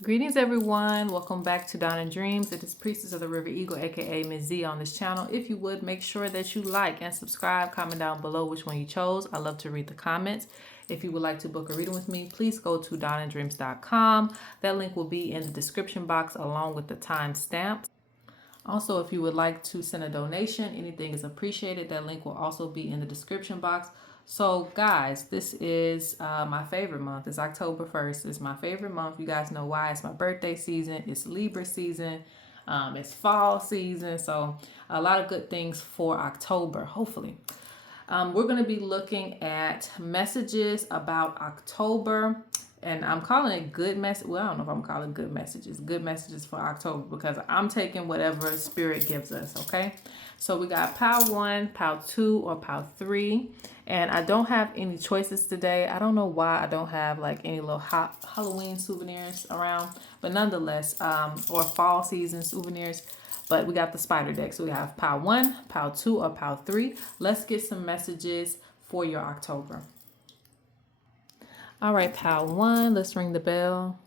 Greetings, everyone. Welcome back to Dawn and Dreams. It is Priestess of the River Eagle, aka Ms.Z on this channel. If you would, make sure that you like and subscribe. Comment down below which one you chose. I love to read the comments. If you would like to book a reading with me, please go to dawnanddreams.com. That link will be in the description box along with the timestamps. Also, if you would like to send a donation, anything is appreciated. That link will also be in the description box. So guys, this is my favorite month. It's October 1st. It's my favorite month. You guys know why. It's my birthday season. It's Libra season. It's fall season. So a lot of good things for October, hopefully. We're going to be looking at messages about October. And I'm calling it good message. Well, I don't know if I'm calling good messages. Good messages for October because I'm taking whatever spirit gives us, okay? So we got pile 1, pile 2, or pile 3. And I don't have any choices today. I don't know why I don't have like any little Halloween souvenirs around. But nonetheless, or fall season souvenirs. But we got the spider deck. So we have pile 1, pile 2, or pile 3. Let's get some messages for your October. All right, pile 1, let's ring the bell.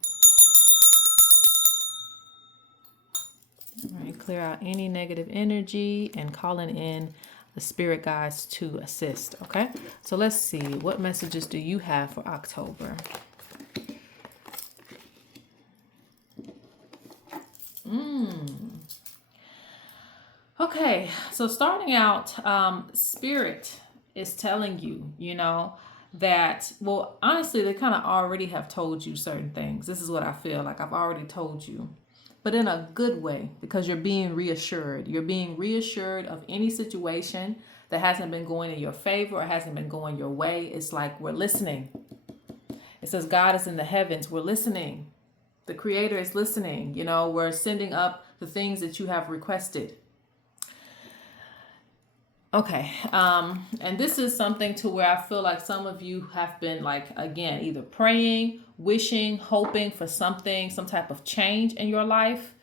All right, clear out any negative energy and calling in the spirit guides to assist, okay? So let's see, what messages do you have for October? Okay, so starting out, spirit is telling you, that, well, honestly, they kind of already have told you certain things. This is what I feel like I've already told you, but in a good way, because you're being reassured. You're being reassured of any situation that hasn't been going in your favor or hasn't been going your way. It's like we're listening. It says God is in the heavens. We're listening. The Creator is listening. We're sending up the things that you have requested. Okay, and this is something to where I feel like some of you have been like, again, either praying, wishing, hoping for something, some type of change in your life,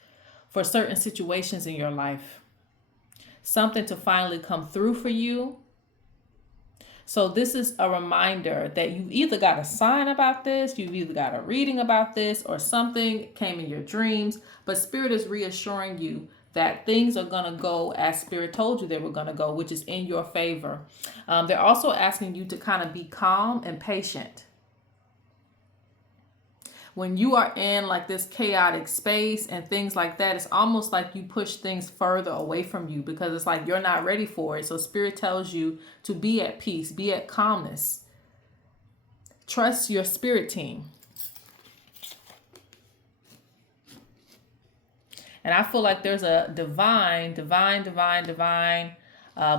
for certain situations in your life, something to finally come through for you. So this is a reminder that you either got a sign about this, you've either got a reading about this, or something came in your dreams, but Spirit is reassuring you that things are going to go as Spirit told you they were going to go, which is in your favor. They're also asking you to kind of be calm and patient. When you are in like this chaotic space and things like that, it's almost like you push things further away from you because it's like you're not ready for it. So Spirit tells you to be at peace, be at calmness. Trust your spirit team. And I feel like there's a divine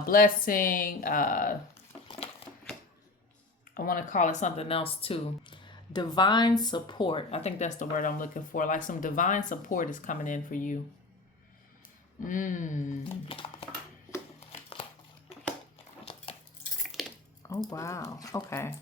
blessing. I want to call it something else too. Divine support. I think that's the word I'm looking for. Like some divine support is coming in for you. Oh, wow. Okay.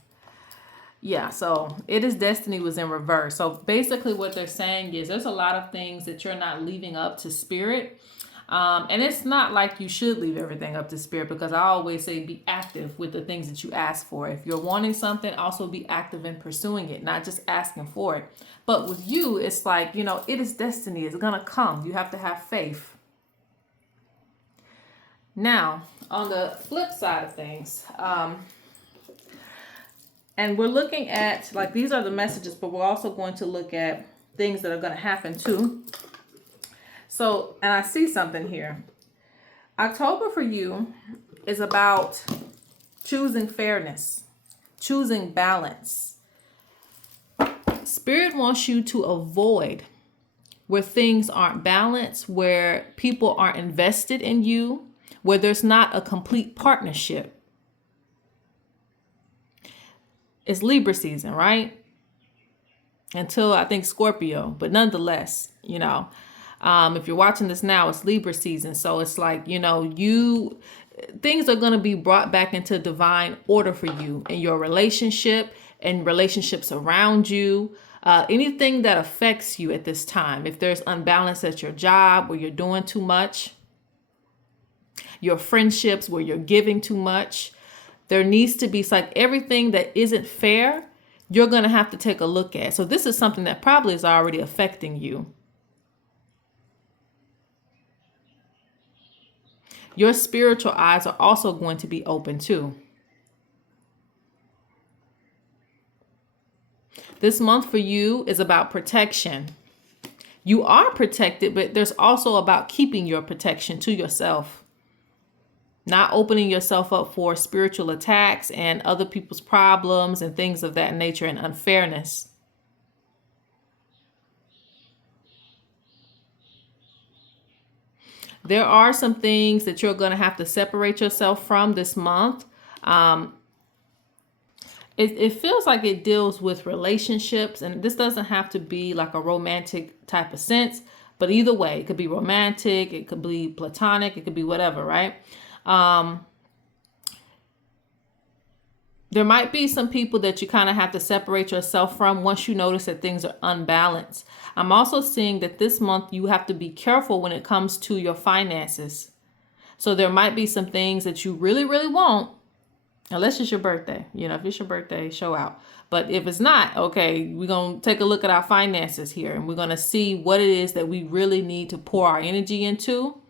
Yeah, so it is destiny was in reverse. So basically what they're saying is there's a lot of things that you're not leaving up to Spirit. And it's not like you should leave everything up to Spirit, because I always say be active with the things that you ask for. If you're wanting something, also be active in pursuing it, not just asking for it. But with you, it's like, it is destiny. It's going to come. You have to have faith. Now, on the flip side of things, and we're looking at, like, these are the messages, but we're also going to look at things that are going to happen too. So, and I see something here. October for you is about choosing fairness, choosing balance. Spirit wants you to avoid where things aren't balanced, where people aren't invested in you, where there's not a complete partnership. It's Libra season, right? Until I think Scorpio, but nonetheless, if you're watching this now, it's Libra season. So it's like, things are going to be brought back into divine order for you in your relationship and relationships around you. Anything that affects you at this time. If there's unbalance at your job where you're doing too much, your friendships where you're giving too much, there needs to be, it's like everything that isn't fair you're going to have to take a look at. So this is something that probably is already affecting you. Your spiritual eyes are also going to be open too. This month for you is about protection. You are protected, but there's also about keeping your protection to yourself. Not opening yourself up for spiritual attacks and other people's problems and things of that nature and unfairness. There are some things that you're going to have to separate yourself from this month. It feels like it deals with relationships, and this doesn't have to be like a romantic type of sense, but either way, it could be romantic, it could be platonic, it could be whatever, right? There might be some people that you kind of have to separate yourself from once you notice that things are unbalanced. I'm also seeing that this month you have to be careful when it comes to your finances. So there might be some things that you really, really want, unless it's your birthday. You know, if it's your birthday, show out. But if it's not, okay, we're going to take a look at our finances here, and we're going to see what it is that we really need to pour our energy into.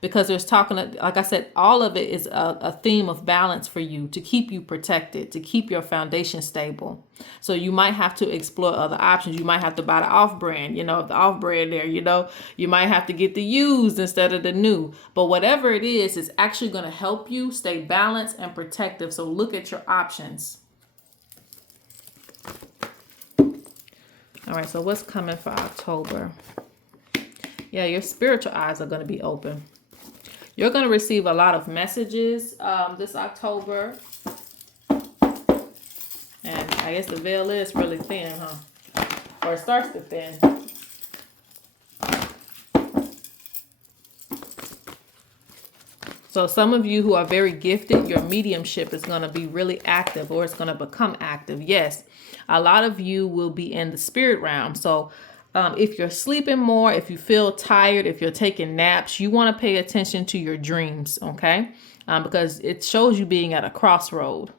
Because there's talking, like I said, all of it is a theme of balance for you, to keep you protected, to keep your foundation stable. So you might have to explore other options. You might have to buy the off-brand, you know, if the off-brand there, you know, you might have to get the used instead of the new. But whatever it is, it's actually going to help you stay balanced and protective. So look at your options. All right, so what's coming for October? Yeah, your spiritual eyes are going to be open. You're going to receive a lot of messages this October. And I guess the veil is really thin, huh? Or it starts to thin. So some of you who are very gifted, your mediumship is going to be really active, or it's going to become active. Yes, a lot of you will be in the spirit realm. So if you're sleeping more, if you feel tired, if you're taking naps, you want to pay attention to your dreams, okay? Because it shows you being at a crossroad.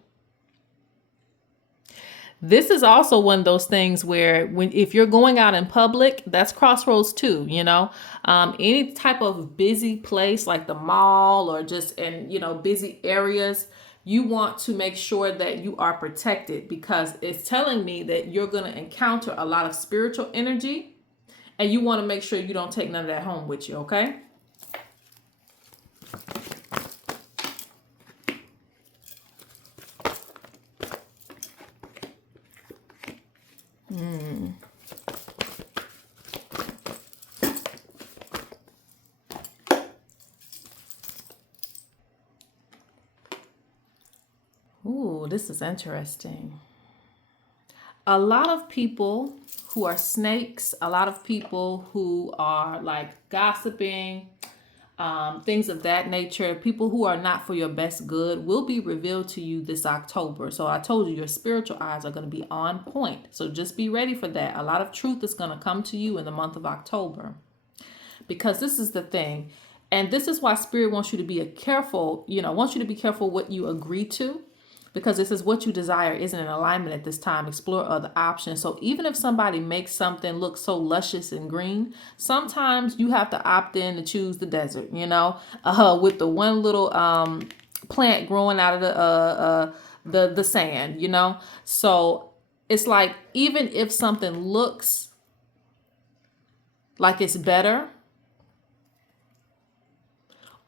This is also one of those things where if you're going out in public, that's crossroads too, you know. Any type of busy place like the mall or just in, you know, busy areas, you want to make sure that you are protected, because it's telling me that you're going to encounter a lot of spiritual energy, and you want to make sure you don't take none of that home with you, okay? Ooh, this is interesting. A lot of people who are snakes, a lot of people who are like gossiping, things of that nature, people who are not for your best good will be revealed to you this October. So I told you your spiritual eyes are going to be on point. So just be ready for that. A lot of truth is going to come to you in the month of October, because this is the thing. And this is why Spirit wants you to be wants you to be careful what you agree to, because this is what you desire isn't in alignment at this time. Explore other options. So even if somebody makes something look so luscious and green, sometimes you have to opt in to choose the desert, you know, with the one little plant growing out of the sand, you know. So it's like, even if something looks like it's better,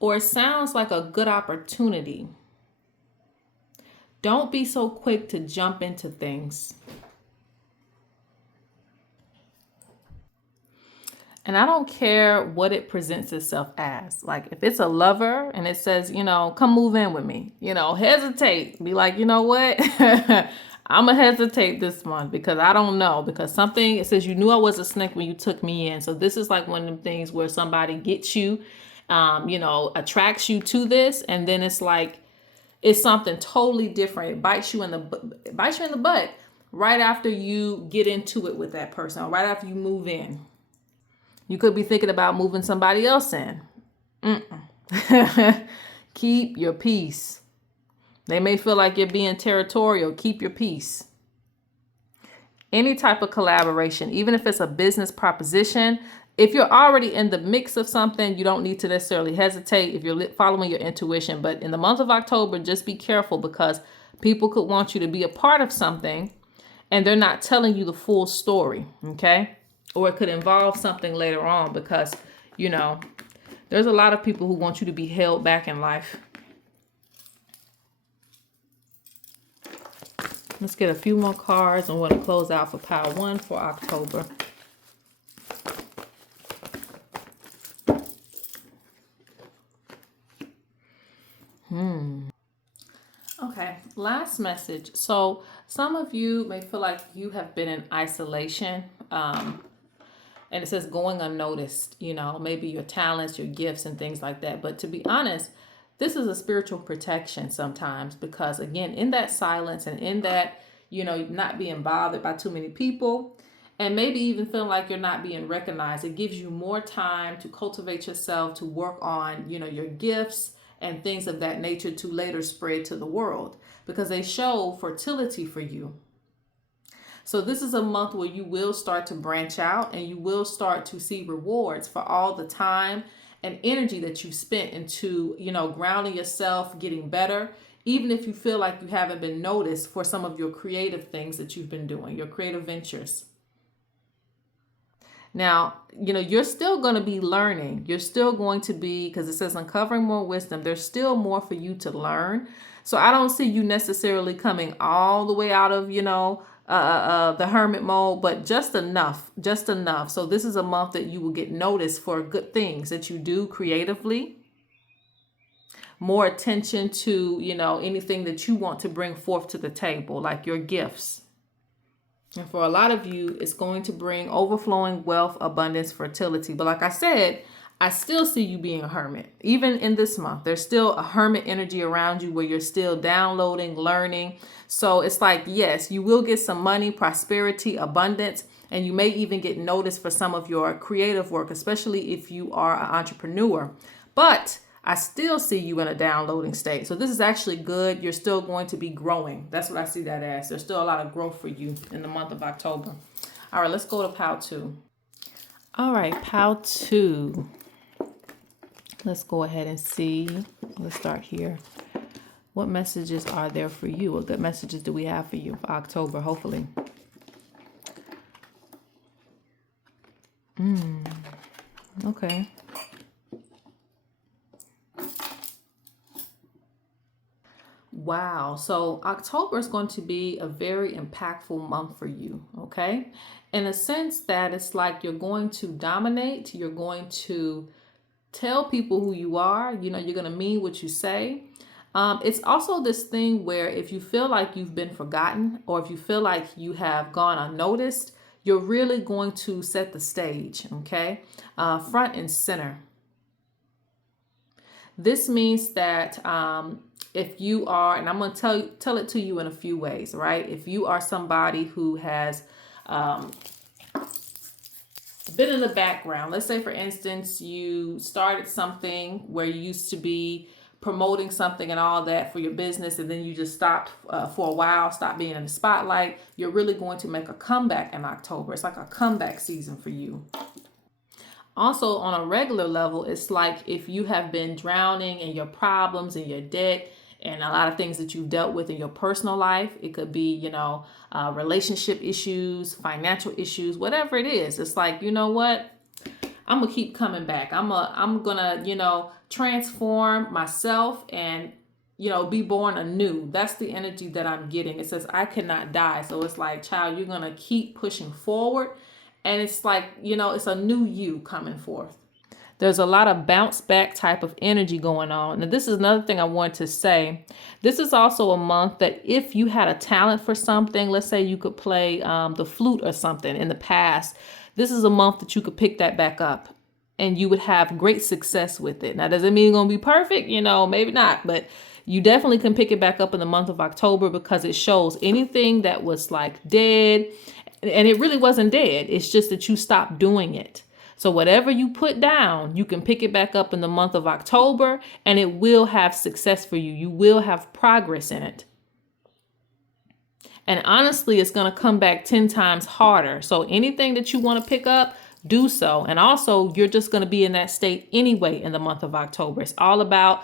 or it sounds like a good opportunity, don't be so quick to jump into things. And I don't care what it presents itself as. Like if it's a lover and it says, you know, come move in with me, you know, hesitate. Be like, you know what? I'm going to hesitate this month because I don't know. Because something, it says you knew I was a snake when you took me in. So this is like one of them things where somebody gets you, attracts you to this. And then it's like, it's something totally different. It bites you in the butt right after you get into it with that person, or right after you move in. You could be thinking about moving somebody else in. Keep your peace. They may feel like you're being territorial. Keep your peace. Any type of collaboration, even if it's a business proposition, if you're already in the mix of something, you don't need to necessarily hesitate if you're following your intuition. But in the month of October, just be careful, because people could want you to be a part of something and they're not telling you the full story, okay? Or it could involve something later on, because, you know, there's a lot of people who want you to be held back in life. Let's get a few more cards, and we're going to close out for pile 1 for October. Okay, last message. So some of you may feel like you have been in isolation, and it says going unnoticed, you know, maybe your talents, your gifts, and things like that. But to be honest, this is a spiritual protection sometimes, because again, in that silence and in that, you know, not being bothered by too many people, and maybe even feeling like you're not being recognized, it gives you more time to cultivate yourself, to work on, you know, your gifts and things of that nature, to later spread to the world, because they show fertility for you. So this is a month where you will start to branch out, and you will start to see rewards for all the time and energy that you've spent into, you know, grounding yourself, getting better, even if you feel like you haven't been noticed for some of your creative things that you've been doing, your creative ventures. Now, you know, you're still going to be learning. You're still going to be, because it says uncovering more wisdom, there's still more for you to learn. So I don't see you necessarily coming all the way out of, you know, the hermit mode, but just enough, just enough. So this is a month that you will get noticed for good things that you do creatively. More attention to, you know, anything that you want to bring forth to the table, like your gifts. And for a lot of you, it's going to bring overflowing wealth, abundance, fertility. But like I said, I still see you being a hermit. Even in this month, there's still a hermit energy around you where you're still downloading, learning. So it's like, yes, you will get some money, prosperity, abundance, and you may even get noticed for some of your creative work, especially if you are an entrepreneur. But I still see you in a downloading state. So this is actually good. You're still going to be growing. That's what I see that as. There's still a lot of growth for you in the month of October. All right, let's go to pile 2. All right, pile 2. Let's go ahead and see. Let's start here. What messages are there for you? What good messages do we have for you for October, hopefully? Okay. Wow. So October is going to be a very impactful month for you. Okay. In a sense that it's like you're going to dominate. You're going to tell people who you are. You know, you're going to mean what you say. It's also this thing where if you feel like you've been forgotten, or if you feel like you have gone unnoticed, you're really going to set the stage. Okay. Front and center. This means that if you are, and I'm going to tell it to you in a few ways, right? If you are somebody who has been in the background, let's say, for instance, you started something where you used to be promoting something and all that for your business, and then you just stopped for a while, stopped being in the spotlight, you're really going to make a comeback in October. It's like a comeback season for you. Also, on a regular level, it's like if you have been drowning in your problems and your debt and a lot of things that you've dealt with in your personal life. It could be, you know, relationship issues, financial issues, whatever it is. It's like, you know what? I'm going to keep coming back. I'm going to, you know, transform myself and, you know, be born anew. That's the energy that I'm getting. It says, I cannot die. So it's like, child, you're going to keep pushing forward. And it's like, you know, it's a new you coming forth. There's a lot of bounce back type of energy going on. Now, this is another thing I want to say. This is also a month that if you had a talent for something, let's say you could play the flute or something in the past, this is a month that you could pick that back up and you would have great success with it. Now, does it mean you're going to be perfect? You know, maybe not, but you definitely can pick it back up in the month of October because it shows anything that was like dead. And it really wasn't dead. It's just that you stopped doing it. So whatever you put down, you can pick it back up in the month of October and it will have success for you. You will have progress in it. And honestly, it's going to come back 10 times harder. So anything that you want to pick up, do so. And also, you're just going to be in that state anyway in the month of October. It's all about,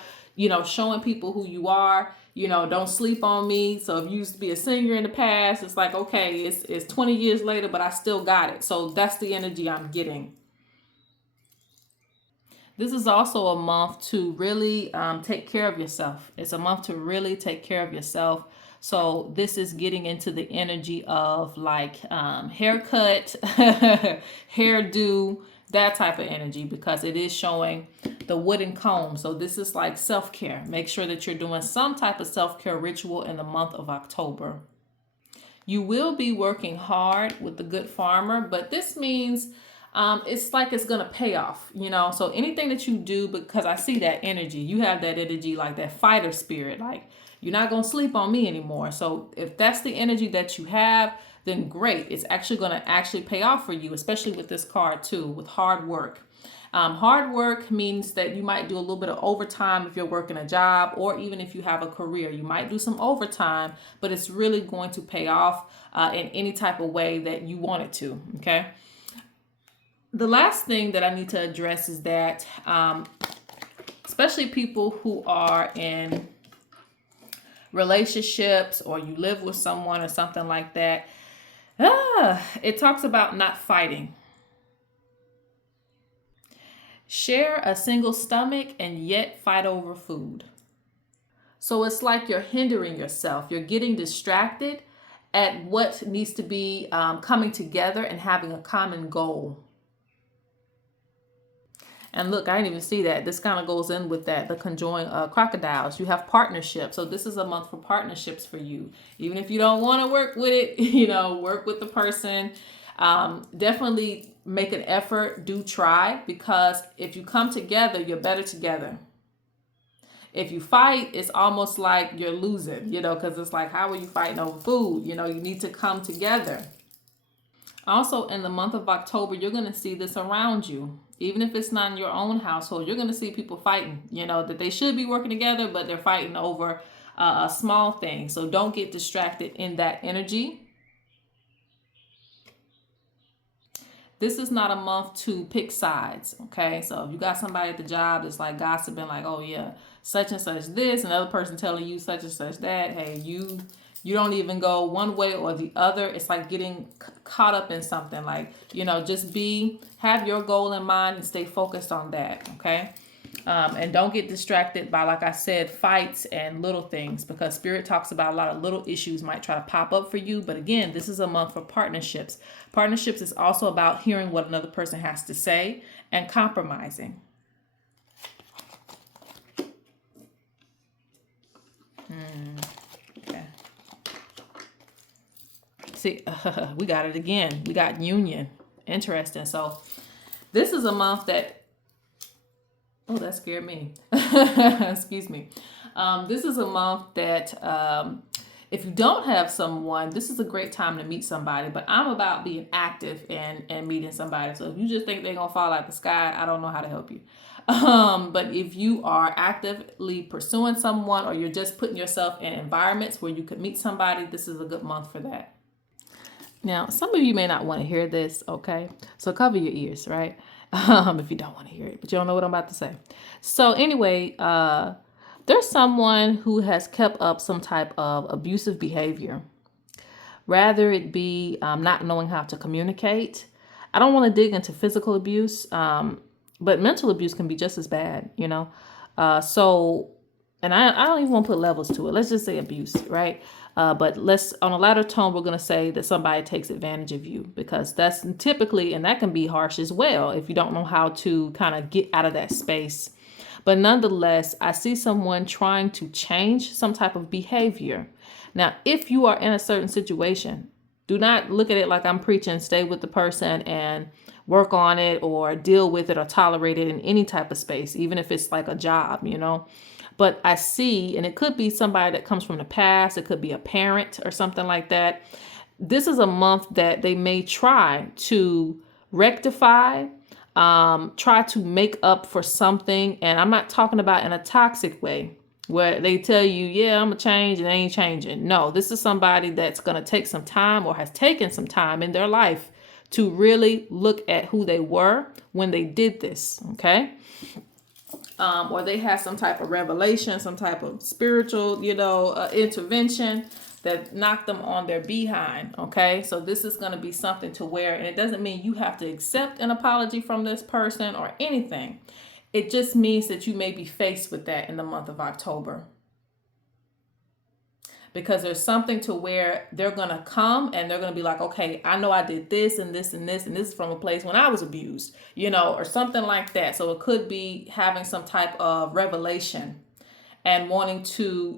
showing people who you are. Don't sleep on me. So if you used to be a singer in the past, it's like, okay, it's 20 years later, but I still got it. So that's the energy I'm getting. This is also a month to really take care of yourself. It's a month to really take care of yourself. So this is getting into the energy of like haircut, hairdo, that type of energy, because it is showing the wooden comb. So this is like self-care. Make sure that you're doing some type of self-care ritual in the month of October. You will be working hard with the good farmer, but this means it's like it's gonna pay off, So anything that you do, because I see that energy, you have that energy, like that fighter spirit, like you're not gonna sleep on me anymore. So if that's the energy that you have, then great. It's actually gonna pay off for you, especially with this card too, with hard work. Hard work means that you might do a little bit of overtime if you're working a job, or even if you have a career, you might do some overtime, but it's really going to pay off in any type of way that you want it to. Okay. The last thing that I need to address is that, especially people who are in relationships or you live with someone or something like that, it talks about not fighting. Share a single stomach and yet fight over food. So it's like you're hindering yourself. You're getting distracted at what needs to be coming together and having a common goal. And look, I didn't even see that. This kind of goes in with that, the conjoined crocodiles. You have partnerships. So this is a month for partnerships for you. Even if you don't want to work with it, work with the person. Definitely make an effort. Do try, because if you come together, you're better together. If you fight, it's almost like you're losing, because it's like, how are you fighting over food? You need to come together. Also, in the month of October, you're going to see this around you. Even if it's not in your own household, you're going to see people fighting, that they should be working together, but they're fighting over a small thing. So don't get distracted in that energy. This is not a month to pick sides, okay? So if you got somebody at the job that's like gossiping, like, oh yeah, such and such this, another person telling you such and such that, hey, you don't even go one way or the other. It's like getting caught up in something. Like, just have your goal in mind and stay focused on that, okay? And don't get distracted by, like I said, fights and little things, because Spirit talks about a lot of little issues might try to pop up for you. But again, this is a month for partnerships. Partnerships is also about hearing what another person has to say and compromising. Okay. See, we got it again. We got union. Interesting. So this is a month that, oh, that scared me. Excuse me. This is a month that if you don't have someone, this is a great time to meet somebody. But I'm about being active and meeting somebody. So if you just think they're going to fall out of the sky, I don't know how to help you. But if you are actively pursuing someone, or you're just putting yourself in environments where you could meet somebody, this is a good month for that. Now, some of you may not want to hear this, okay? So cover your ears, right? If you don't want to hear it, but you don't know what I'm about to say. So anyway, there's someone who has kept up some type of abusive behavior. Rather it be not knowing how to communicate. I don't want to dig into physical abuse, but mental abuse can be just as bad, and I don't even want to put levels to it. Let's just say abuse, right? But on a louder tone, we're going to say that somebody takes advantage of you, because that's typically, and that can be harsh as well if you don't know how to kind of get out of that space. But nonetheless, I see someone trying to change some type of behavior. Now, if you are in a certain situation, do not look at it like I'm preaching. Stay with the person and work on it, or deal with it, or tolerate it in any type of space, even if it's like a job, But I see, and it could be somebody that comes from the past. It could be a parent or something like that. This is a month that they may try to rectify, try to make up for something. And I'm not talking about in a toxic way. where they tell you, yeah, I'm gonna change, and they ain't changing. No, this is somebody that's gonna take some time or has taken some time in their life to really look at who they were when they did this, okay? Or they had some type of revelation, some type of spiritual, intervention that knocked them on their behind, okay? So this is going to be something to where, and it doesn't mean you have to accept an apology from this person or anything. It just means that you may be faced with that in the month of October. Because there's something to where they're going to come and they're going to be like, okay, I know I did this and this and this, and this is from a place when I was abused, or something like that. So it could be having some type of revelation and wanting to,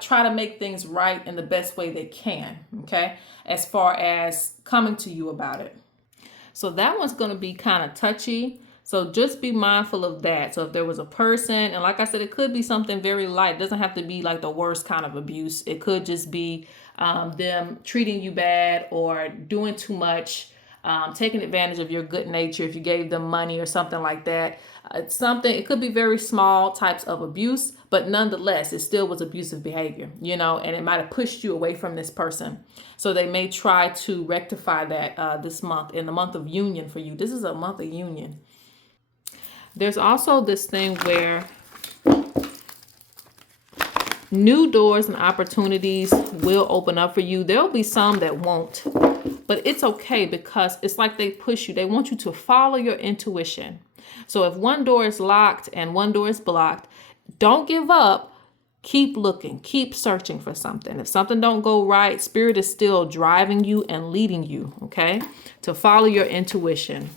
try to make things right in the best way they can, okay, as far as coming to you about it. So that one's going to be kind of touchy. So just be mindful of that. So if there was a person, and like I said, it could be something very light. It doesn't have to be like the worst kind of abuse. It could just be them treating you bad or doing too much, taking advantage of your good nature if you gave them money or something like that. It could be very small types of abuse, but nonetheless, it still was abusive behavior, and it might have pushed you away from this person. So they may try to rectify that this month, in the month of union for you. This is a month of union. There's also this thing where new doors and opportunities will open up for you. There'll be some that won't, but it's okay because it's like they push you. They want you to follow your intuition. So if one door is locked and one door is blocked, don't give up. Keep looking, keep searching for something. If something don't go right, Spirit is still driving you and leading you, okay, to follow your intuition.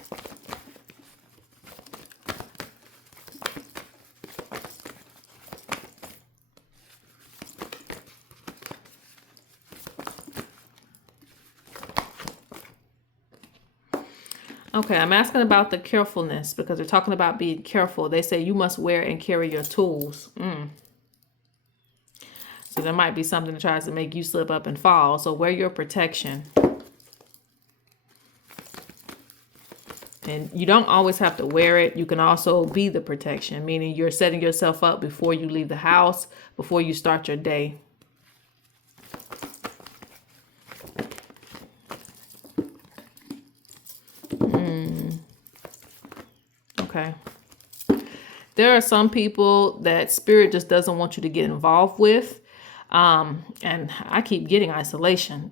Okay, I'm asking about the carefulness because they're talking about being careful. They say you must wear and carry your tools. So there might be something that tries to make you slip up and fall. So wear your protection. And you don't always have to wear it. You can also be the protection, meaning you're setting yourself up before you leave the house, before you start your day. Okay. There are some people that Spirit just doesn't want you to get involved with. And I keep getting isolation.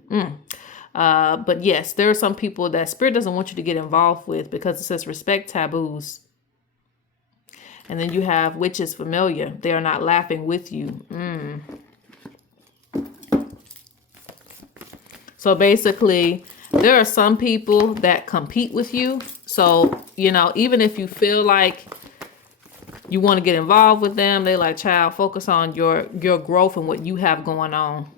But yes, there are some people that Spirit doesn't want you to get involved with because it says respect taboos. And then you have witches familiar. They are not laughing with you. So basically, there are some people that compete with you. So, even if you feel like you want to get involved with them, they like, child, focus on your growth and what you have going on.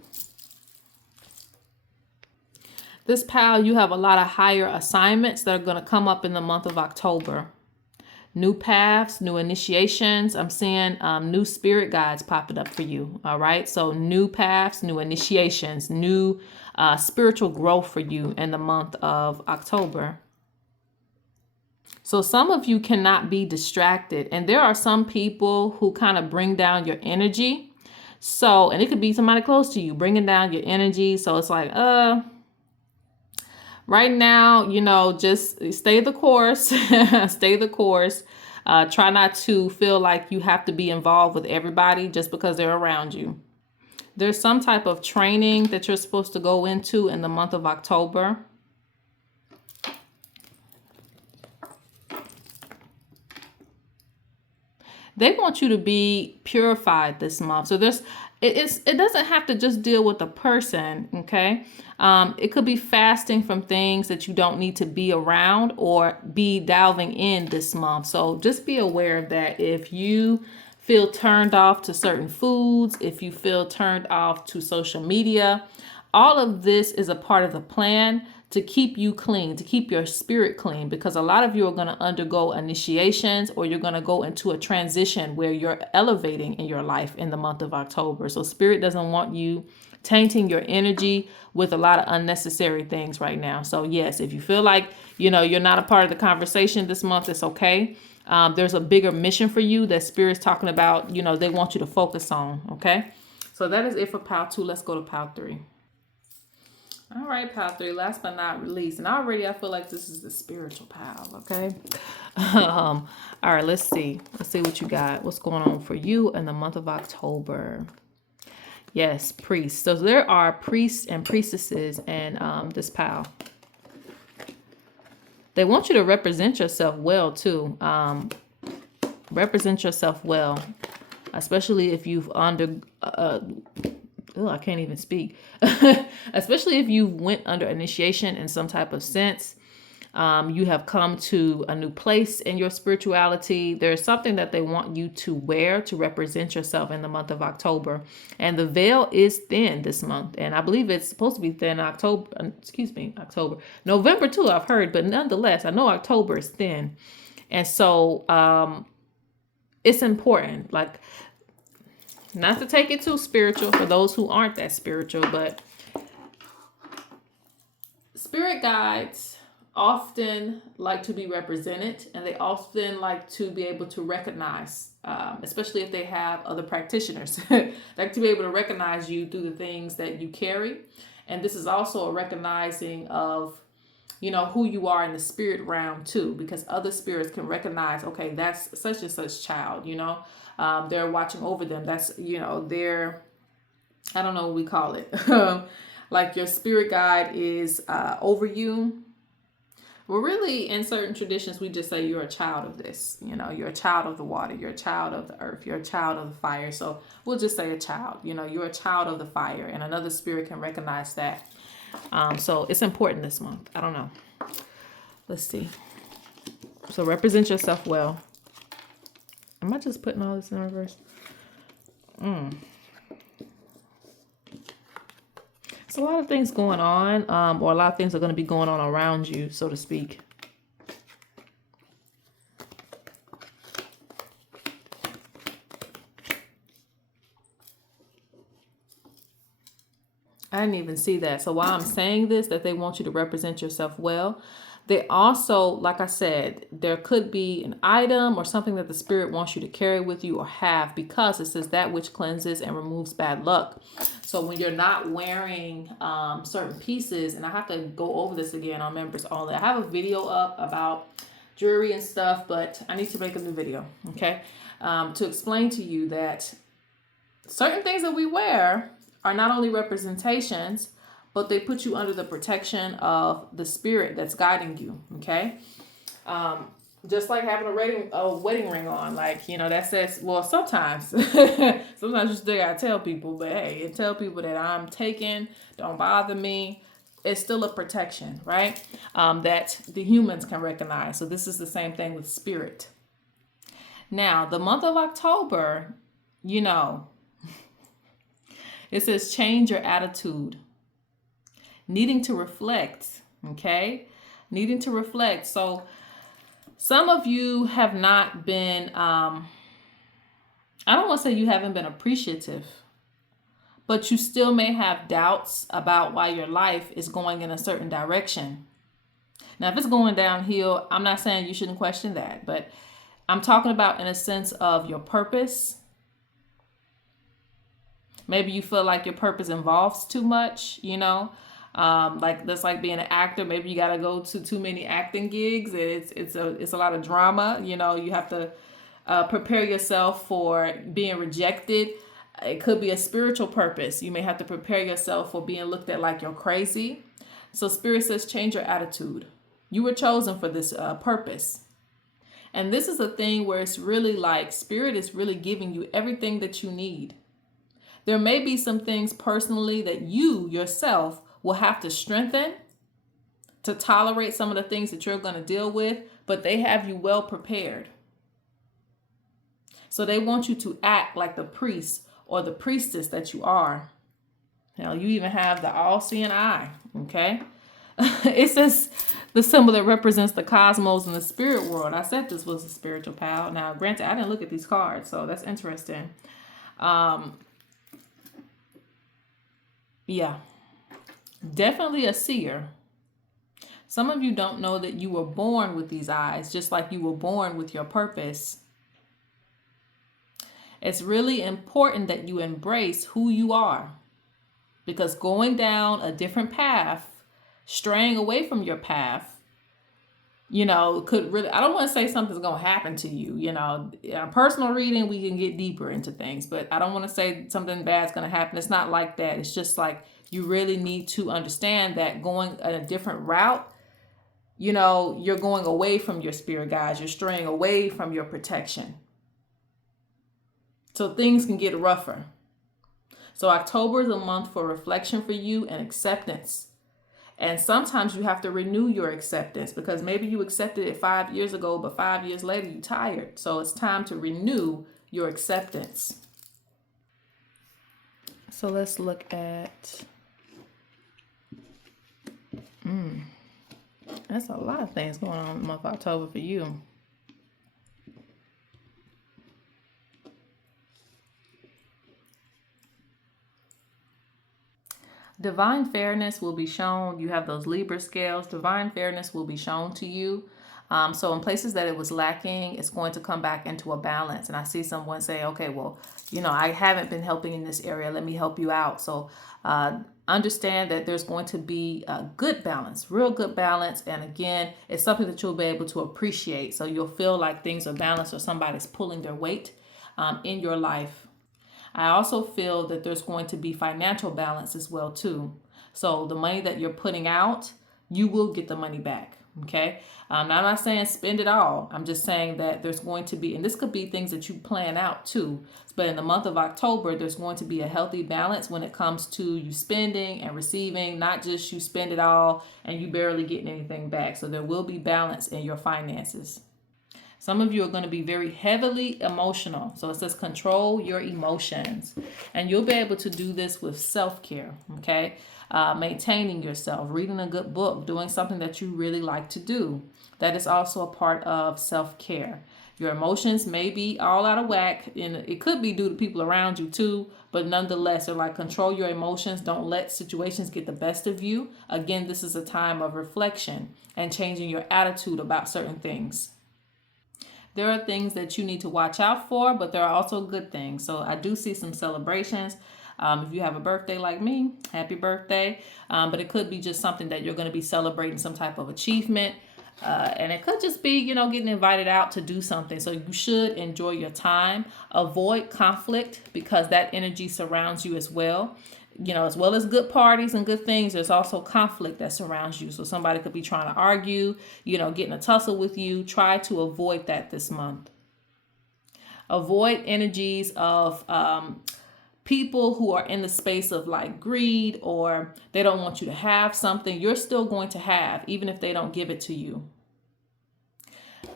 This pal, you have a lot of higher assignments that are going to come up in the month of October. New paths, new initiations. I'm seeing new spirit guides popping up for you. All right. So new paths, new initiations, new spiritual growth for you in the month of October. So some of you cannot be distracted. And there are some people who kind of bring down your energy. So, and it could be somebody close to you bringing down your energy. So it's like, right now, just stay the course, stay the course. Try not to feel like you have to be involved with everybody just because they're around you. There's some type of training that you're supposed to go into in the month of October. They want you to be purified this month. So it doesn't have to just deal with a person, okay? It could be fasting from things that you don't need to be around or be delving in this month. So just be aware of that. If you feel turned off to certain foods, if you feel turned off to social media, all of this is a part of the plan to keep you clean, to keep your spirit clean, because a lot of you are going to undergo initiations or you're going to go into a transition where you're elevating in your life in the month of October. So Spirit doesn't want you tainting your energy with a lot of unnecessary things right now. So yes, if you feel like, you're not a part of the conversation this month, it's okay. There's a bigger mission for you that Spirit's talking about, you know, they want you to focus on, okay? So that is it for pile 2. Let's go to pile 3. All right, pile 3, last but not least. And already I feel like this is the spiritual pile, okay? All right, let's see. Let's see what you got. What's going on for you in the month of October? Yes, priests. So there are priests and priestesses in this pile. They want you to represent yourself well, too. Represent yourself well, especially if you've I can't even speak. Especially if you went under initiation in some type of sense. You have come to a new place in your spirituality. There's something that they want you to wear to represent yourself in the month of October. And the veil is thin this month. And I believe it's supposed to be thin October. November too, I've heard. But nonetheless, I know October is thin. And so it's important. Like, not to take it too spiritual for those who aren't that spiritual, but spirit guides often like to be represented, and they often like to be able to recognize, especially if they have other practitioners, like to be able to recognize you through the things that you carry. And this is also a recognizing of, you know, who you are in the spirit realm too, because other spirits can recognize, okay, that's such and such child, you know. They're watching over them. That's, you know, they're, I don't know what we call it. Like your spirit guide is over you. Well, really, in certain traditions, we just say you're a child of this. You know, you're a child of the water. You're a child of the earth. You're a child of the fire. So we'll just say a child. You know, you're a child of the fire. And another spirit can recognize that. So it's important this month. I don't know. Let's see. So represent yourself well. Am I just putting all this in reverse? It's a lot of things going on, or a lot of things are going to be going on around you, so to speak. I didn't even see that. So while I'm saying this, that they want you to represent yourself well, they also, like I said, there could be an item or something that the spirit wants you to carry with you or have, because it says that which cleanses and removes bad luck. So when you're not wearing certain pieces, and I have to go over this again on members only. I have a video up about jewelry and stuff, but I need to make a new video, okay? To explain to you that certain things that we wear are not only representations, but they put you under the protection of the spirit that's guiding you, okay? Just like having a wedding ring on, like, you know, that says, well, sometimes you still gotta tell people, but hey, tell people that I'm taken, don't bother me. It's still a protection, right? That the humans can recognize. So this is the same thing with spirit. Now, the month of October, you know, it says change your attitude. Needing to reflect, okay? Needing to reflect. So some of you have not been, I don't want to say you haven't been appreciative, but you still may have doubts about why your life is going in a certain direction. Now, if it's going downhill, I'm not saying you shouldn't question that, but I'm talking about in a sense of your purpose. Maybe you feel like your purpose involves too much, you know? Like that's like being an actor. Maybe you got to go to too many acting gigs. It's a lot of drama. You know, you have to prepare yourself for being rejected. It could be a spiritual purpose. You may have to prepare yourself for being looked at like you're crazy. So Spirit says, change your attitude. You were chosen for this purpose. And this is a thing where it's really like Spirit is really giving you everything that you need. There may be some things personally that you yourself will have to strengthen to tolerate some of the things that you're going to deal with, but they have you well prepared. So they want you to act like the priest or the priestess that you are. Now, you even have the all-seeing eye, okay? It says the symbol that represents the cosmos and the spirit world. I said this was a spiritual pal. Now, granted, I didn't look at these cards, so that's interesting. Yeah. Definitely a seer. Some of you don't know that you were born with these eyes, just like you were born with your purpose. It's really important that you embrace who you are, because going down a different path, straying away from your path, could really, I don't want to say something's going to happen to you. A personal reading, we can get deeper into things, but I don't want to say something bad's going to happen. It's not like that. It's just like you really need to understand that going a different route, you're going away from your spirit guides. You're straying away from your protection. So things can get rougher. So October is a month for reflection for you and acceptance. And sometimes you have to renew your acceptance, because maybe you accepted it 5 years ago, but 5 years later you're tired. So it's time to renew your acceptance. So let's look at, that's a lot of things going on in the month of October for you. Divine fairness will be shown. You have those Libra scales. Divine fairness will be shown to you. So in places that it was lacking, it's going to come back into a balance. And I see someone say, okay, well, I haven't been helping in this area. Let me help you out. So understand that there's going to be a good balance, real good balance. And again, it's something that you'll be able to appreciate. So you'll feel like things are balanced, or somebody's pulling their weight in your life. I also feel that there's going to be financial balance as well too. So the money that you're putting out, you will get the money back. Okay. I'm not saying spend it all. I'm just saying that there's going to be, and this could be things that you plan out too. But in the month of October, there's going to be a healthy balance when it comes to you spending and receiving, not just you spend it all and you barely getting anything back. So there will be balance in your finances. Some of you are going to be very heavily emotional. So it says control your emotions. And you'll be able to do this with self-care, okay? Maintaining yourself, reading a good book, doing something that you really like to do. That is also a part of self-care. Your emotions may be all out of whack, and it could be due to people around you too, but nonetheless, they're like, control your emotions. Don't let situations get the best of you. Again, this is a time of reflection and changing your attitude about certain things. There are things that you need to watch out for, but there are also good things. So I do see some celebrations. If you have a birthday like me, happy birthday. But it could be just something that you're going to be celebrating, some type of achievement. And it could just be, getting invited out to do something. So you should enjoy your time. Avoid conflict, because that energy surrounds you as well. As well as good parties and good things, there's also conflict that surrounds you. So somebody could be trying to argue, getting a tussle with you. Try to avoid that this month. Avoid energies of people who are in the space of like greed, or they don't want you to have something you're still going to have, even if they don't give it to you.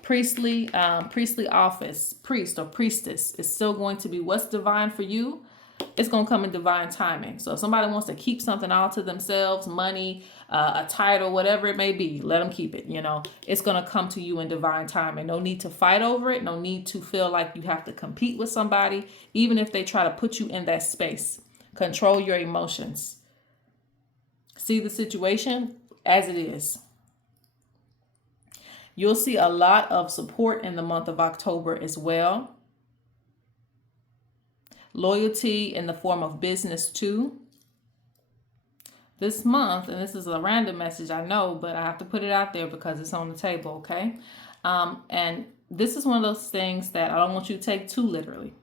Priestly office, priest or priestess, is still going to be what's divine for you. It's going to come in divine timing. So if somebody wants to keep something all to themselves, money, a title, whatever it may be, let them keep it. It's going to come to you in divine timing. No need to fight over it. No need to feel like you have to compete with somebody, even if they try to put you in that space. Control your emotions. See the situation as it is. You'll see a lot of support in the month of October as well. Loyalty in the form of business too. This month, and this is a random message, I know, but I have to put it out there because it's on the table, okay? And this is one of those things that I don't want you to take too literally,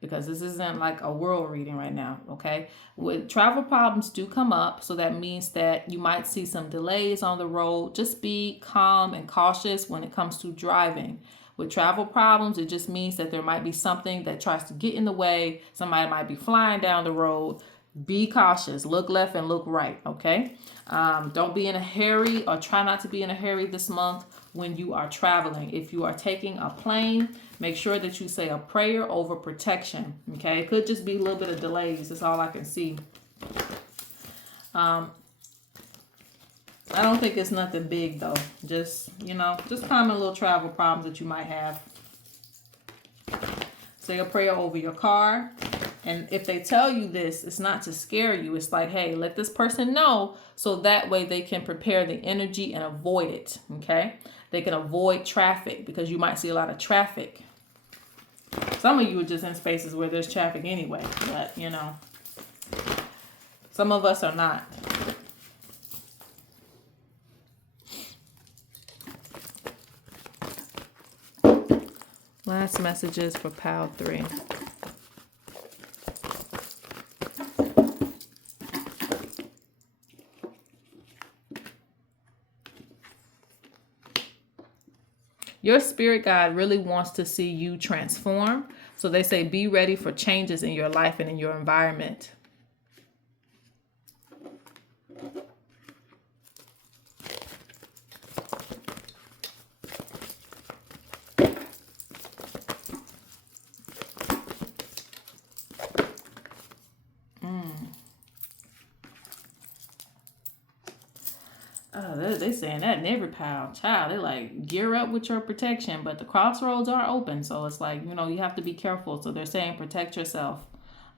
because this isn't like a world reading right now, okay? With travel problems do come up, so that means that you might see some delays on the road. Just be calm and cautious when it comes to driving. With travel problems, it just means that there might be something that tries to get in the way. Somebody might be flying down the road. Be cautious. Look left and look right, okay? Don't be in a hurry, or try not to be in a hurry this month when you are traveling. If you are taking a plane, make sure that you say a prayer over protection, okay? It could just be a little bit of delays. That's all I can see. I don't think it's nothing big though. Just common little travel problems that you might have. Say a prayer over your car And if they tell you this, it's not to scare you. It's like, hey, let this person know so that way they can prepare the energy and avoid it, okay? They can avoid traffic because you might see a lot of traffic. Some of you are just in spaces where there's traffic anyway, but, you know, some of us are not. Last messages for pile 3. Your spirit guide really wants to see you transform. So they say be ready for changes in your life and in your environment. Oh, they're saying that in every pile. Child, they're like, gear up with your protection. But the crossroads are open. So it's like, you know, you have to be careful. So they're saying protect yourself.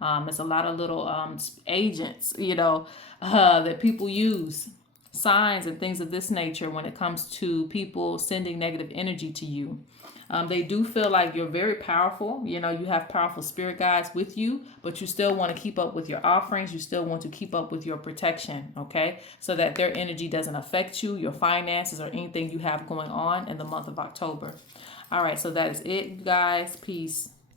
It's a lot of little agents, you know, that people use. Signs and things of this nature when it comes to people sending negative energy to you. They do feel like you're very powerful. You know, you have powerful spirit guides with you, but you still want to keep up with your offerings. You still want to keep up with your protection, okay? So that their energy doesn't affect you, your finances, or anything you have going on in the month of October. All right, so that is it, you guys. Peace.